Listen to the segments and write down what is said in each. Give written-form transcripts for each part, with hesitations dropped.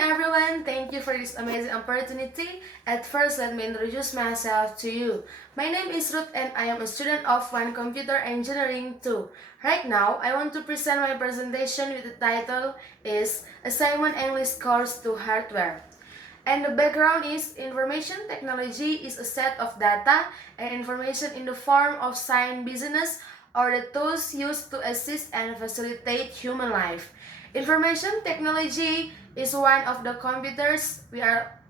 everyone, thank you for this amazing opportunity. At first, let me introduce myself to you. My name is Ruth and I am a student of Computer Engineering 2. Right now, I want to present my presentation with the title is Assignment English Course to Hardware. And the background is information technology is a set of data and information in the form of science business or the tools used to assist and facilitate human life. Information technology is one of the computers. We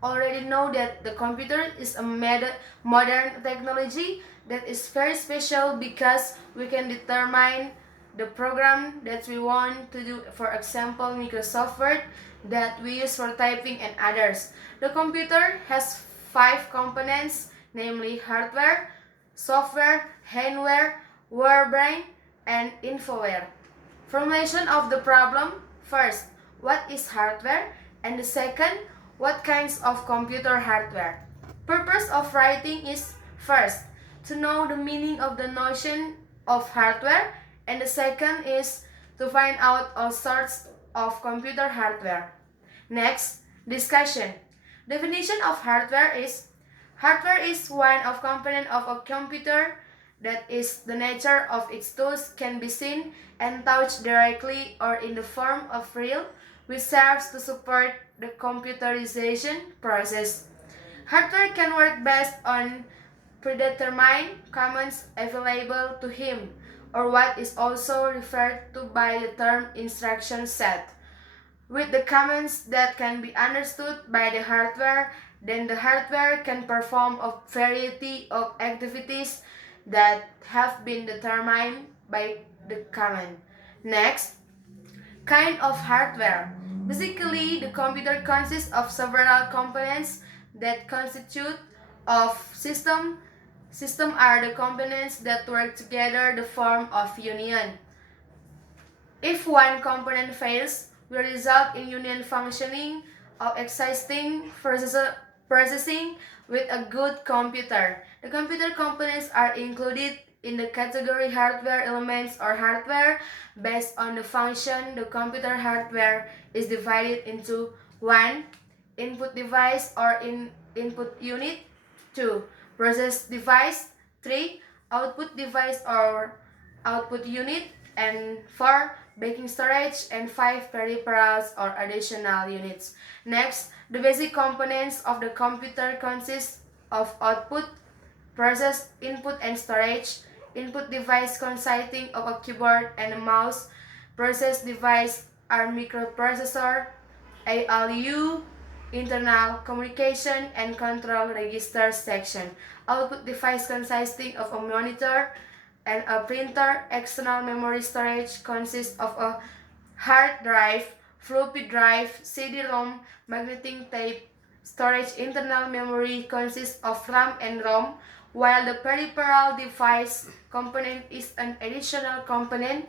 already know that the computer is a modern technology that is very special because we can determine the program that we want to do, for example, Microsoft Word that we use for typing and others. The computer has 5 components, namely hardware, software, handware, brain, and infoware. Formulation of the problem. First, what is hardware? And the second, what kinds of computer hardware? Purpose of writing is first, to know the meaning of the notion of hardware, and the second is to find out all sorts of computer hardware. Next, discussion. Definition of hardware is one of component of a computer that is the nature of its tools can be seen and touched directly or in the form of real, which serves to support the computerization process. Hardware can work based on predetermined commands available to him, or what is also referred to by the term instruction set. With the commands that can be understood by the hardware, then the hardware can perform a variety of activities that have been determined by the command. Next, kind of hardware. Basically, the computer consists of several components that constitute of system. System are the components that work together to form of union. If one component fails, will result in union functioning of existing processing with a good computer. The computer components are included in the category hardware elements or hardware. Based on the function, the computer hardware is divided into 1. Input device or input unit, 2. Process device, 3. Output device or output unit, and 4. Backing storage, and 5. Peripherals or additional units. Next, the basic components of the computer consist of output, process, input and storage, input device consisting of a keyboard and a mouse, process device are microprocessor, ALU, internal communication and control register section, output device consisting of a monitor and a printer. External memory storage consists of a hard drive, floppy drive, CD-ROM, magnetic tape. Storage internal memory consists of RAM and ROM, while the peripheral device component is an additional component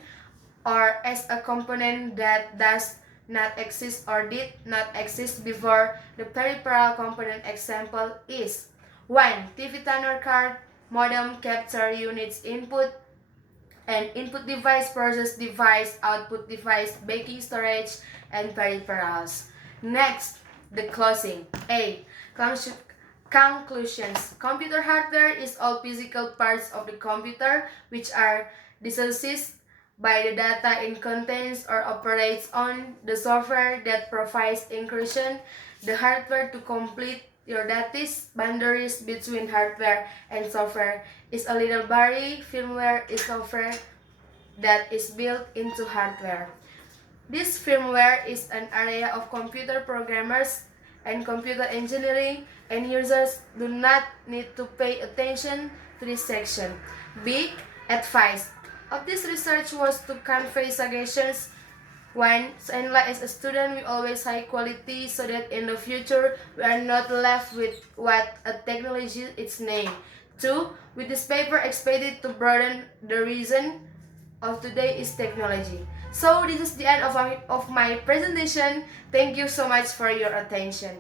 or as a component that does not exist or did not exist before the peripheral component. Example is 1. TV tuner card, modem, capture units, input and input device, process device, output device, backing storage, and peripherals. Next, the closing. A. Conclusions. Computer hardware is all physical parts of the computer which are dissociated by the data it contains or operates on. The software that provides encryption the hardware to complete your data's boundaries between hardware and software is a little blurry. Firmware is software that is built into hardware. This firmware is an area of computer programmers and computer engineering, and users do not need to pay attention to this section. B. Advice of this research was to convey suggestions. 1. So as a student, we always high quality so that in the future we are not left with what a technology its name. 2. With this paper expected to broaden the reason of today is technology. So this is the end of my presentation. Thank you so much for your attention.